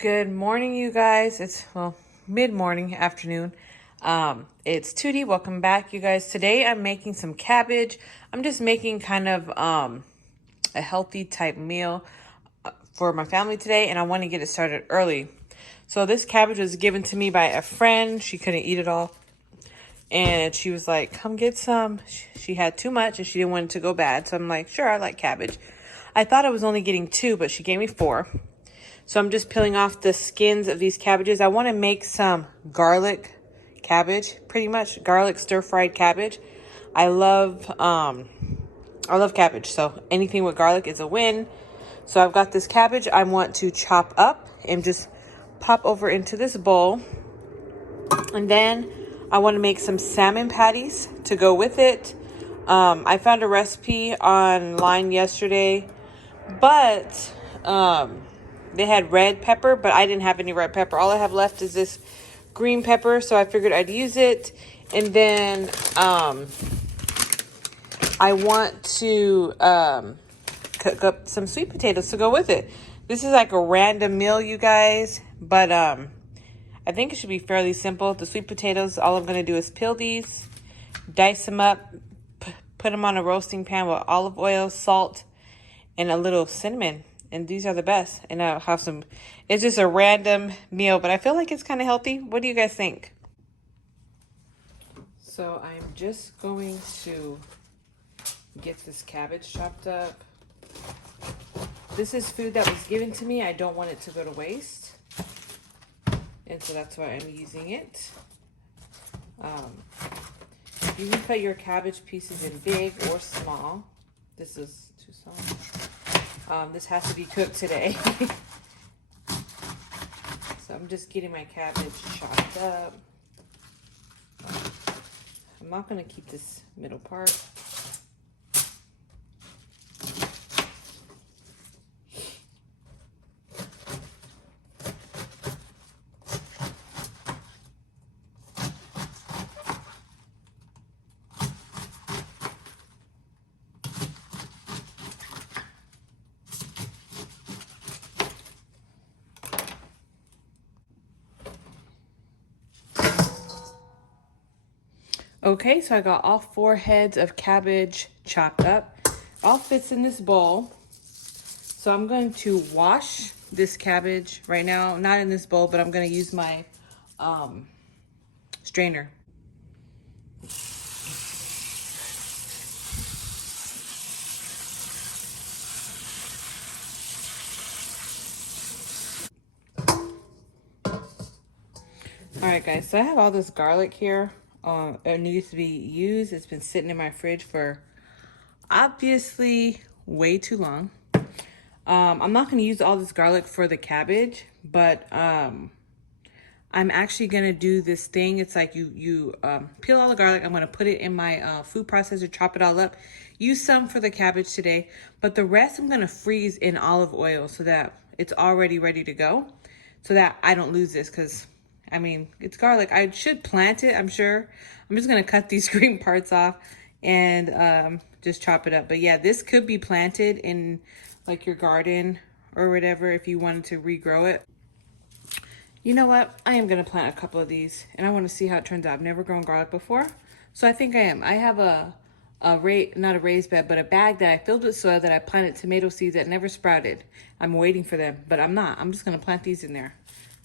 Good morning, you guys. It's, well, mid-morning, afternoon. It's Tootie. Welcome back, you guys. Today I'm making some cabbage. I'm just making kind of a healthy type meal for my family today, and I want to get it started early. So this cabbage was given to me by a friend. She couldn't eat it all, and she was like, come get some. She had too much, and she didn't want it to go bad. So I'm like, sure, I like cabbage. I thought I was only getting 2, but she gave me 4. So I'm just peeling off the skins of these cabbages. I want to make some garlic cabbage, pretty much garlic stir-fried cabbage. I love cabbage, so anything with garlic is a win. So I've got this cabbage I want to chop up and just pop over into this bowl. And then I want to make some salmon patties to go with it. I found a recipe online yesterday, but they had red pepper, but I didn't have any red pepper. All I have left is this green pepper, so I figured I'd use it. And then I want to cook up some sweet potatoes to go with it. This is like a random meal, you guys, but I think it should be fairly simple. The sweet potatoes, all I'm going to do is peel these, dice them up, put them on a roasting pan with olive oil, salt, and a little cinnamon. And these are the best. And I'll have some, it's just a random meal, but I feel like it's kind of healthy. What do you guys think? So I'm just going to get this cabbage chopped up. This is food that was given to me. I don't want it to go to waste. And so that's why I'm using it. You can cut your cabbage pieces in big or small. This is too small. This has to be cooked today. So I'm just getting my cabbage chopped up. I'm not going to keep this middle part. Okay, so I got all 4 heads of cabbage chopped up. All fits in this bowl. So I'm going to wash this cabbage right now. Not in this bowl, but I'm going to use my strainer. All right, guys, so I have all this garlic here. It needs to be used. It's been sitting in my fridge for obviously way too long. I'm not going to use all this garlic for the cabbage, but I'm actually going to do this thing. It's like you peel all the garlic. I'm going to put it in my food processor, chop it all up. Use some for the cabbage today, but the rest I'm going to freeze in olive oil so that it's already ready to go, so that I don't lose this, because I mean, it's garlic. I should plant it, I'm sure. I'm just going to cut these green parts off and just chop it up. But yeah, this could be planted in like your garden or whatever if you wanted to regrow it. You know what? I am going to plant a couple of these, and I want to see how it turns out. I've never grown garlic before, so I think I am. I have not a raised bed, but a bag that I filled with soil that I planted tomato seeds that never sprouted. I'm waiting for them, but I'm not. I'm just going to plant these in there.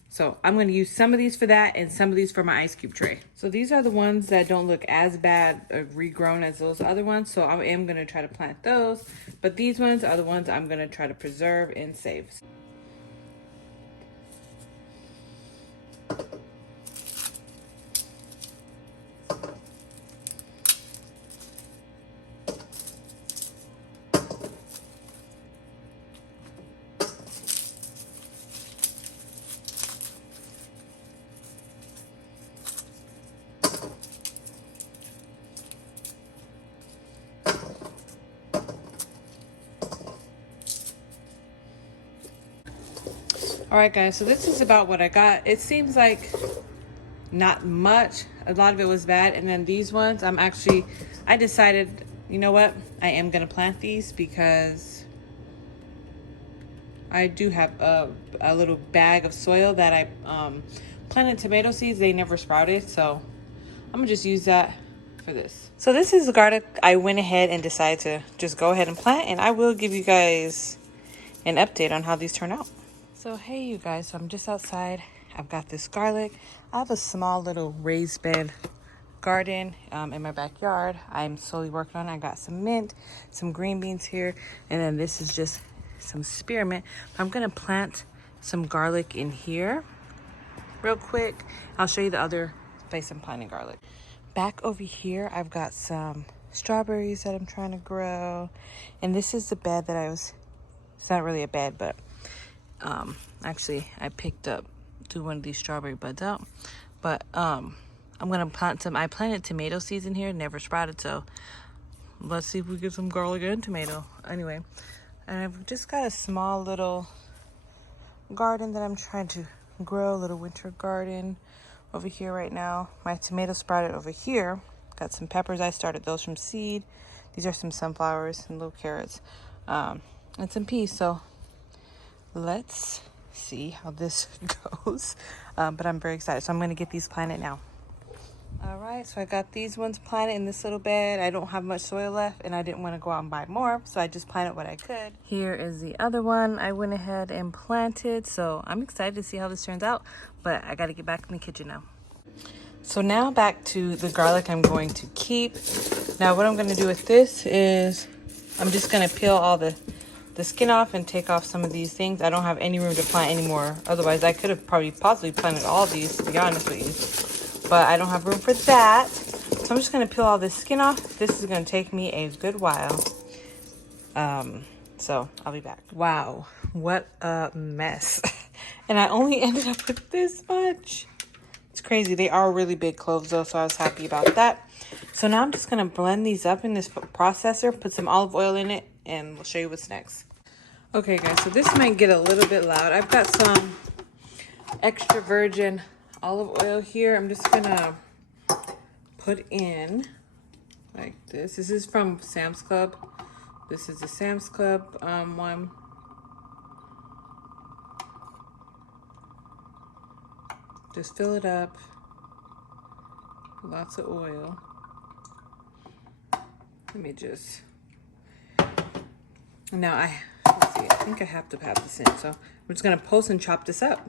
So I'm going to use some of these for that and some of these for my ice cube tray. So these are the ones that don't look as bad or regrown as those other ones. So I am going to try to plant those. But these ones are the ones I'm going to try to preserve and save. All right, guys, so this is about what I got. It seems like not much. A lot of it was bad. And then these ones, I decided, you know what? I am going to plant these because I do have a little bag of soil that I planted tomato seeds. They never sprouted, so I'm gonna just use that for this. So this is the garlic I went ahead and decided to just go ahead and plant, and I will give you guys an update on how these turn out. So hey you guys, so I'm just outside. I've got this garlic. I have a small little raised bed garden in my backyard. I'm slowly working on it. I got some mint, some green beans here, and then this is just some spearmint. I'm gonna plant some garlic in here real quick. I'll show you the other place I'm planting garlic. Back over here, I've got some strawberries that I'm trying to grow, and this is the bed that it's not really a bed, but actually I picked up one of these strawberry buds out, but I'm gonna plant some. I planted tomato seeds in here, never sprouted, so let's see if we get some garlic and tomato. Anyway, and I've just got a small little garden that I'm trying to grow, a little winter garden over here right now. My tomato sprouted over here. Got some peppers. I started those from seed. These are some sunflowers and little carrots, and some peas. So let's see how this goes. But I'm very excited. So I'm gonna get these planted now. All right, so I got these ones planted in this little bed. I don't have much soil left, and I didn't want to go out and buy more, so I just planted what I could. Here is the other one I went ahead and planted, so I'm excited to see how this turns out, but I got to get back in the kitchen now. So now back to the garlic I'm going to keep. Now what I'm going to do with this is I'm just going to peel all the skin off and take off some of these things. I don't have any room to plant anymore. Otherwise, I could have possibly planted all these, to be honest with you. But I don't have room for that. So I'm just gonna peel all this skin off. This is gonna take me a good while. So I'll be back. Wow, what a mess. And I only ended up with this much. It's crazy. They are really big cloves though, so I was happy about that. So now I'm just gonna blend these up in this processor, put some olive oil in it, and we'll show you what's next. Okay guys, so this might get a little bit loud. I've got some extra virgin olive oil here. I'm just gonna put in like this. This is from Sam's Club. This is the Sam's Club one. Just fill it up. Lots of oil. Let me just. Now let's see. I think I have to have this in. So I'm just gonna post and chop this up.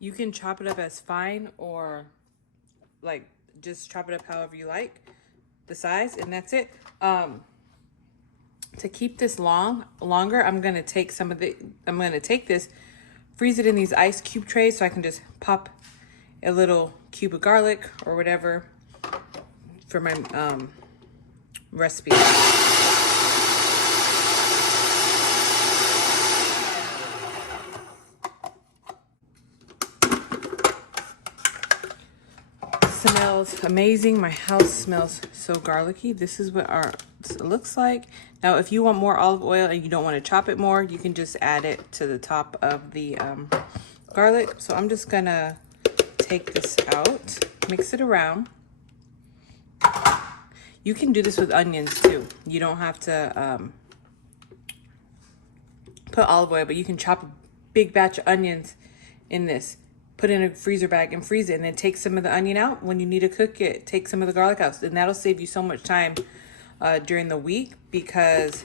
You can chop it up as fine or like just chop it up however you like, the size, and that's it. To keep this longer, I'm gonna take this, freeze it in these ice cube trays so I can just pop a little cube of garlic or whatever for my recipe. Smells amazing. My house smells so garlicky. This is what it looks like. Now, if you want more olive oil and you don't want to chop it more, you can just add it to the top of the garlic. So I'm just gonna take this out, mix it around. You can do this with onions too. You don't have to put olive oil, but you can chop a big batch of onions in this. Put it in a freezer bag and freeze it, and then take some of the onion out. When you need to cook it, take some of the garlic out. And that'll save you so much time during the week, because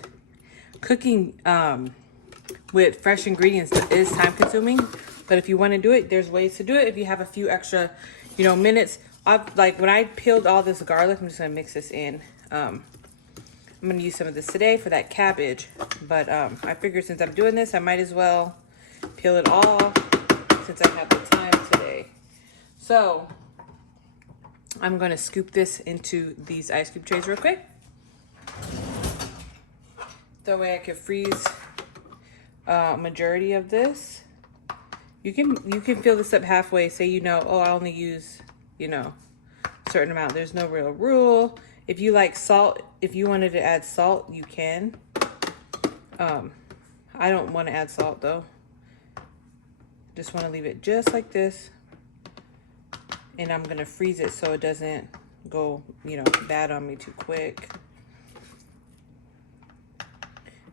cooking with fresh ingredients is time consuming. But if you want to do it, there's ways to do it. If you have a few extra, minutes. Like when I peeled all this garlic, I'm just gonna mix this in. I'm gonna use some of this today for that cabbage. But I figured since I'm doing this, I might as well peel it all, since I have the time today. So I'm gonna scoop this into these ice cube trays real quick. That way I can freeze majority of this. You can fill this up halfway. Say oh, I only use a certain amount. There's no real rule. If you like salt, if you wanted to add salt, you can. I don't want to add salt though. Just want to leave it just like this. And I'm going to freeze it so it doesn't go, you know, bad on me too quick.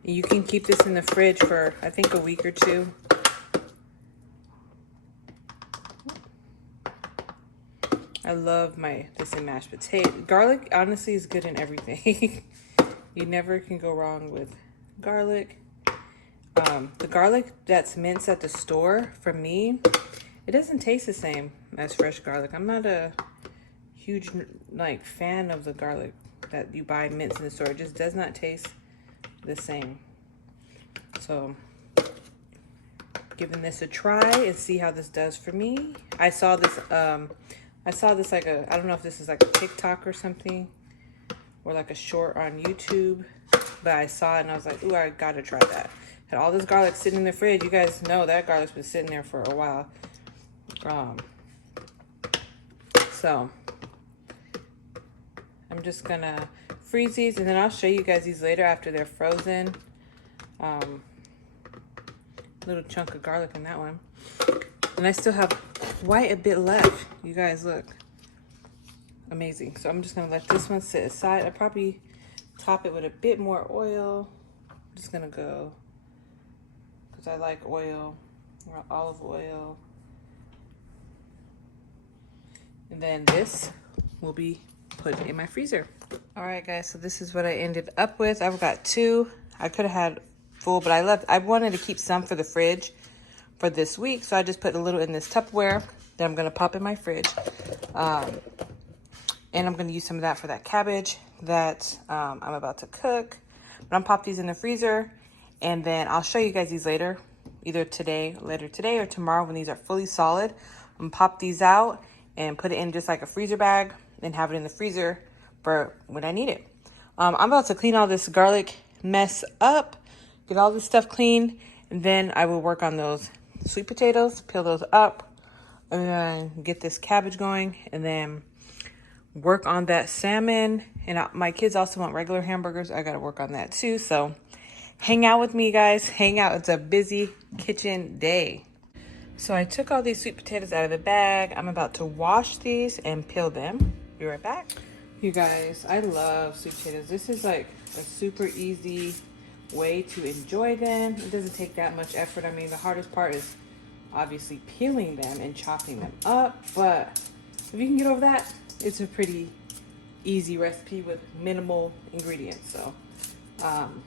And you can keep this in the fridge for, I think, a week or two. I love this in mashed potato. Garlic, honestly, is good in everything. You never can go wrong with garlic. The garlic that's minced at the store, for me, it doesn't taste the same as fresh garlic. I'm not a huge like fan of the garlic that you buy minced in the store. It just does not taste the same. So giving this a try and see how this does for me. I saw this like I don't know if this is like a TikTok or something or like a short on YouTube, but I saw it and I was like, ooh, I gotta try that. Had all this garlic sitting in the fridge. You guys know that garlic's been sitting there for a while. So I'm just gonna freeze these and then I'll show you guys these later after they're frozen. Little chunk of garlic in that one. And I still have quite a bit left. You guys, look. Amazing. So I'm just gonna let this one sit aside. I'll probably top it with a bit more oil. I'm just gonna go, because I like oil, or olive oil. And then this will be put in my freezer. All right, guys, so this is what I ended up with. I've got 2. I could have had full, but I wanted to keep some for the fridge for this week, so I just put a little in this Tupperware that I'm gonna pop in my fridge. And I'm gonna use some of that for that cabbage that I'm about to cook. But I'm pop these in the freezer, and then I'll show you guys these later, either later today or tomorrow when these are fully solid. I'm gonna pop these out and put it in just like a freezer bag and have it in the freezer for when I need it. I'm about to clean all this garlic mess up, get all this stuff clean, and then I will work on those sweet potatoes, peel those up, and then get this cabbage going, and then work on that salmon. And my kids also want regular hamburgers. I got to work on that too. So hang out with me, guys. Hang out. It's a busy kitchen day. So I took all these sweet potatoes out of the bag. I'm about to wash these and peel them. Be right back. You guys, I love sweet potatoes. This is like a super easy way to enjoy them. It doesn't take that much effort. I mean, the hardest part is obviously peeling them and chopping them up, but if you can get over that, it's a pretty easy recipe with minimal ingredients. So I'm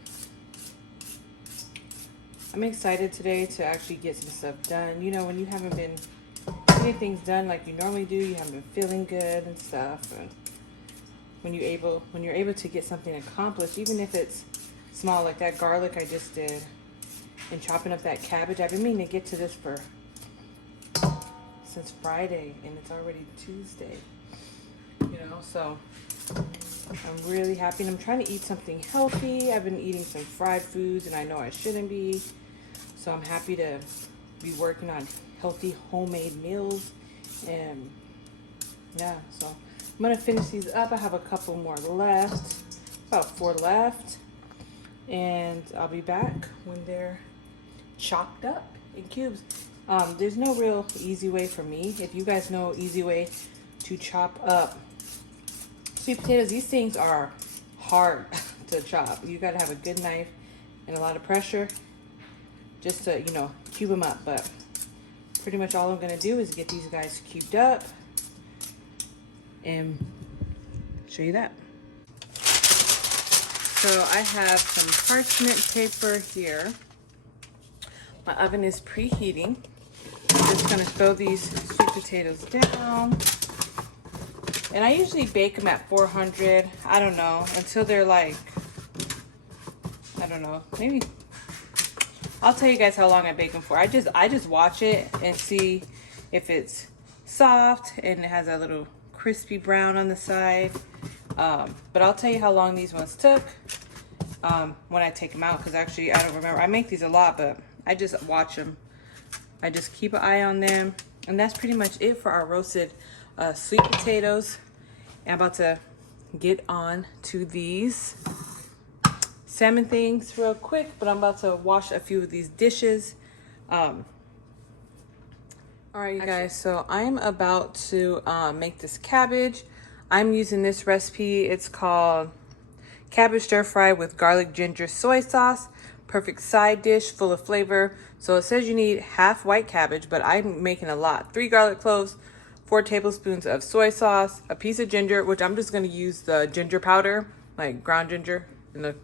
excited today to actually get some stuff done. You know, when you haven't been getting things done like you normally do, you haven't been feeling good and stuff, and when you're able to get something accomplished, even if it's small, like that garlic I just did, and chopping up that cabbage. I've been meaning to get to this since Friday, and it's already Tuesday. You know, so I'm really happy, and I'm trying to eat something healthy. I've been eating some fried foods, and I know I shouldn't be. So I'm happy to be working on healthy homemade meals, and yeah, so I'm gonna finish these up. I have a couple more left, about 4 left, and I'll be back when they're chopped up in cubes. There's no real easy way for me. If you guys know easy way to chop up sweet potatoes, these things are hard to chop. You gotta have a good knife and a lot of pressure just to, you know, cube them up. But pretty much all I'm gonna do is get these guys cubed up and show you that. So I have some parchment paper here. My oven is preheating. I'm just gonna throw these sweet potatoes down. And I usually bake them at 400, I don't know, until they're like, I don't know, maybe, I'll tell you guys how long I bake them for. I just watch it and see if it's soft and it has a little crispy brown on the side. But I'll tell you how long these ones took when I take them out, because actually I don't remember. I make these a lot, but I just watch them. I just keep an eye on them. And that's pretty much it for our roasted sweet potatoes. I'm about to get on to these salmon things real quick, but I'm about to wash a few of these dishes. All right, you guys, so I'm about to make this cabbage. I'm using this recipe. It's called cabbage stir fry with garlic ginger soy sauce. Perfect side dish, full of flavor. So it says you need half white cabbage, but I'm making a lot. 3 garlic cloves, 4 tablespoons of soy sauce, a piece of ginger, which I'm just gonna use the ginger powder, like ground ginger in the,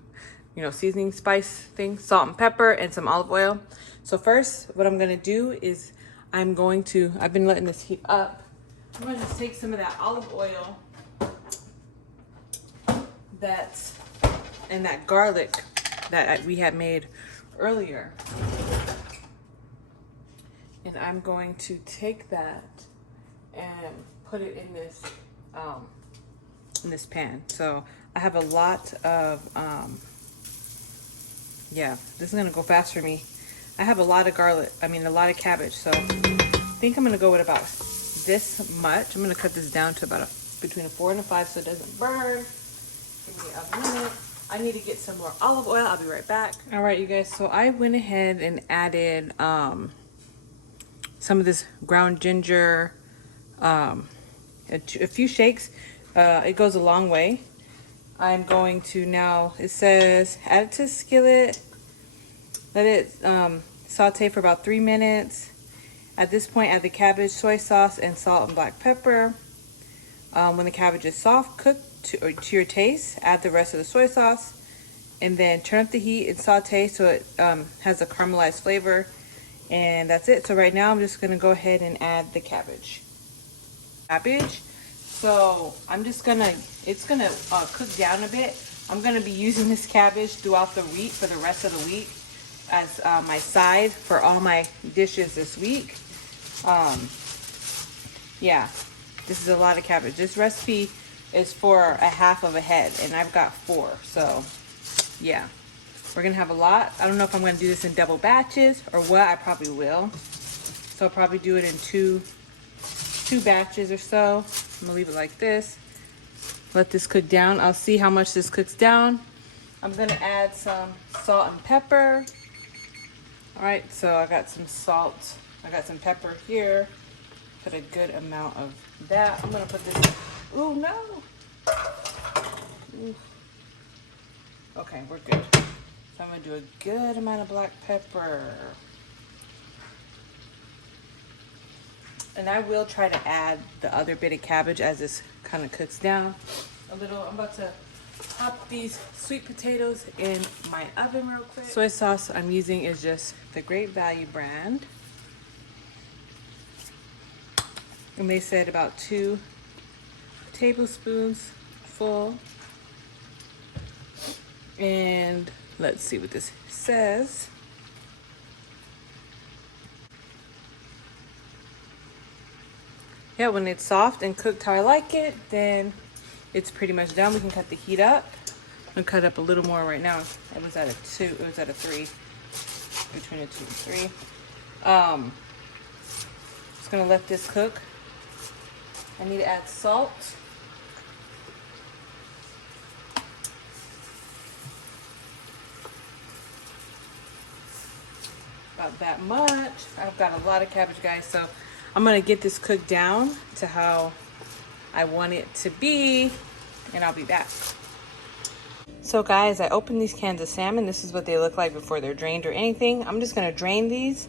you know, seasoning spice thing, salt and pepper, and some olive oil. So first, what I'm gonna do is I've been letting this heat up. I'm gonna just take some of that olive oil and that garlic that we had made earlier. And I'm going to take that and put it in this pan. So I have a lot of, yeah, this is gonna go fast for me. I have a lot of a lot of cabbage. So I think I'm gonna go with about this much. I'm gonna cut this down to about between a 4 and a 5 so it doesn't burn. Give me a minute. I need to get some more olive oil. I'll be right back. All right, you guys. So I went ahead and added some of this ground ginger, a few shakes. It goes a long way. I'm going to now, it says, add it to the skillet. Let it saute for about 3 minutes. At this point, add the cabbage, soy sauce, and salt and black pepper. When the cabbage is soft, cooked to your taste, add the rest of the soy sauce, and then turn up the heat and saute so it has a caramelized flavor. And that's it. So right now I'm just gonna go ahead and add the cabbage. So I'm just gonna, it's gonna cook down a bit. I'm gonna be using this cabbage throughout the week, for the rest of the week, as my side for all my dishes this week. Yeah, this is a lot of cabbage. This recipe is for a half of a head, and I've got 4. So yeah, we're gonna have a lot. I don't know if I'm gonna do this in double batches or what. I probably will. So I'll probably do it in two batches or so. I'm gonna leave it like this. Let this cook down. I'll see how much this cooks down. I'm gonna add some salt and pepper. All right, so I got some salt. I got some pepper here. Put a good amount of that. I'm gonna put this, ooh, no. Ooh. Okay, we're good. So I'm gonna do a good amount of black pepper. And I will try to add the other bit of cabbage as this kind of cooks down a little. I'm about to pop these sweet potatoes in my oven real quick. Soy sauce I'm using is just the Great Value brand. And they said about 2 tablespoons full. And let's see what this says. Yeah, when it's soft and cooked how I like it, then it's pretty much done. We can cut the heat up. I'm gonna cut up a little more right now. It was at a 2, it was at a 3, between a 2 and 3. Just gonna let this cook. I need to add salt. About that much. I've got a lot of cabbage, guys, so I'm gonna get this cooked down to how I want it to be, and I'll be back. So guys, I opened these cans of salmon. This is what they look like before they're drained or anything. I'm just gonna drain these,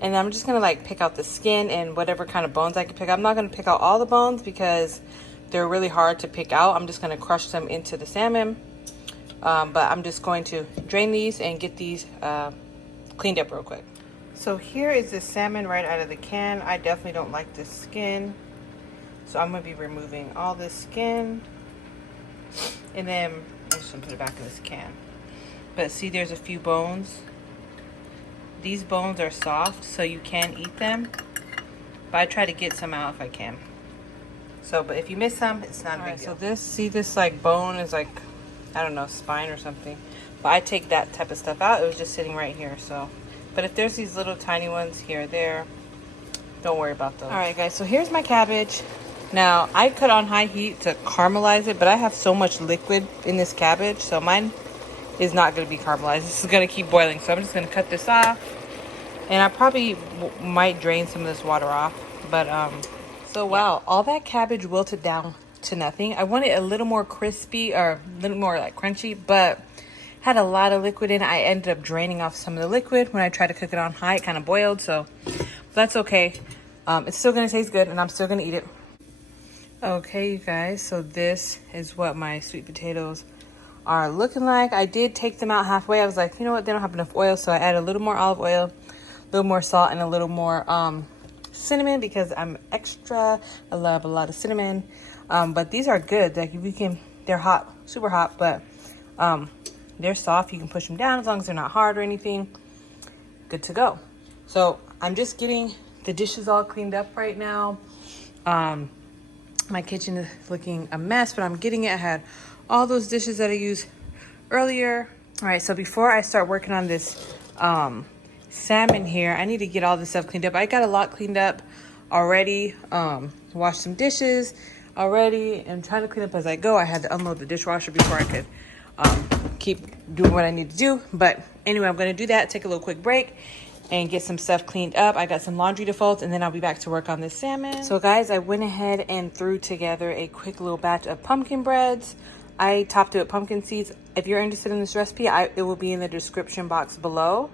and I'm just gonna like pick out the skin and whatever kind of bones I can pick. I'm not gonna pick out all the bones because they're really hard to pick out. I'm just gonna crush them into the salmon. But I'm just going to drain these and get these cleaned up real quick. So here is the salmon right out of the can. I definitely don't like this skin, so I'm gonna be removing all this skin, and then I'm just gonna put it back in this can. But see, there's a few bones. These bones are soft, so you can eat them, but I try to get some out if I can. So, but if you miss some, it's not a big deal. So this, see this like bone is like, I don't know, spine or something, but I take that type of stuff out. It was just sitting right here, so. But if there's these little tiny ones here or there, don't worry about those. All right, guys, so here's my cabbage. Now, I cut on high heat to caramelize it, but I have so much liquid in this cabbage, so mine is not going to be caramelized. This is going to keep boiling. So I'm just going to cut this off. And I probably might drain some of this water off. But, so wow, all that cabbage wilted down to nothing. I want it a little more crispy or a little more like crunchy, but had a lot of liquid in it. I ended up draining off some of the liquid when I tried to cook it on high. It kind of boiled, so that's okay. It's still going to taste good, and I'm still going to eat it. Okay, you guys, so this is what my sweet potatoes are looking like. I did take them out halfway. I was like, you know what, they don't have enough oil, so I added a little more olive oil, a little more salt, and a little more cinnamon because I'm extra. I love a lot of cinnamon. But these are good. Like, if you can, they're hot, super hot, but they're soft. You can push them down as long as they're not hard or anything. Good to go. So I'm just getting the dishes all cleaned up right now. My kitchen is looking a mess, but I'm getting it. I had all those dishes that I used earlier. All right, so before I start working on this salmon here, I need to get all this stuff cleaned up. I got a lot cleaned up already. Washed some dishes already and trying to clean up as I go. I had to unload the dishwasher before I could keep doing what I need to do. But anyway, I'm going to do that, take a little quick break and get some stuff cleaned up. I got some laundry to fold, and then I'll be back to work on this salmon. So guys, I went ahead and threw together a quick little batch of pumpkin breads. I topped it with pumpkin seeds. If you're interested in this recipe, it will be in the description box below.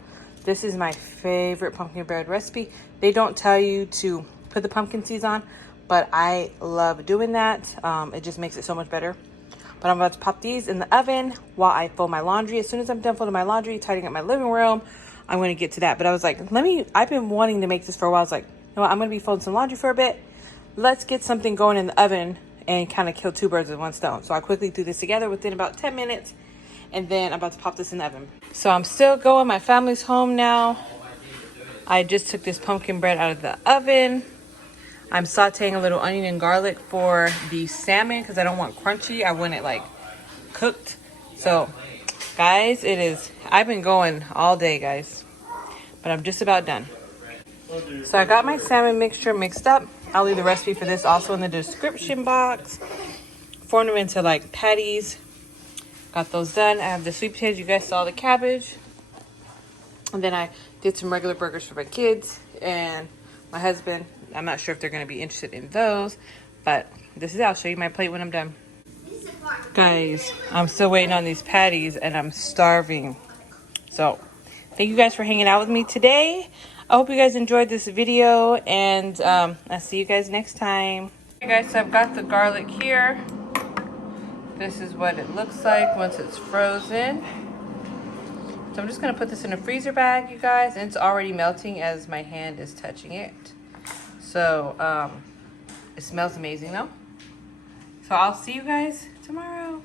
This is my favorite pumpkin bread recipe. They don't tell you to put the pumpkin seeds on, but I love doing that. It just makes it so much better. But I'm about to pop these in the oven while I fold my laundry. As soon as I'm done folding my laundry, tidying up my living room, I'm going to get to that. But I was like, I've been wanting to make this for a while. I was like, you know what, I'm going to be folding some laundry for a bit. Let's get something going in the oven and kind of kill two birds with one stone. So I quickly threw this together within about 10 minutes. And then I'm about to pop this in the oven. So I'm still going. My family's home now. I just took this pumpkin bread out of the oven. I'm sauteing a little onion and garlic for the salmon because I don't want crunchy. I want it like cooked. So guys, I've been going all day, guys, but I'm just about done. So I got my salmon mixture mixed up. I'll leave the recipe for this also in the description box. Formed them into like patties. Got those done. I have the sweet potatoes. You guys saw the cabbage. And then I did some regular burgers for my kids and my husband. I'm not sure if they're going to be interested in those, but this is it. I'll show you my plate when I'm done. Guys, I'm still waiting on these patties and I'm starving. So thank you guys for hanging out with me today. I hope you guys enjoyed this video, and I'll see you guys next time. Okay guys, so I've got the garlic here. This is what it looks like once it's frozen. So I'm just going to put this in a freezer bag, you guys, and it's already melting as my hand is touching it. So it smells amazing though. So I'll see you guys tomorrow.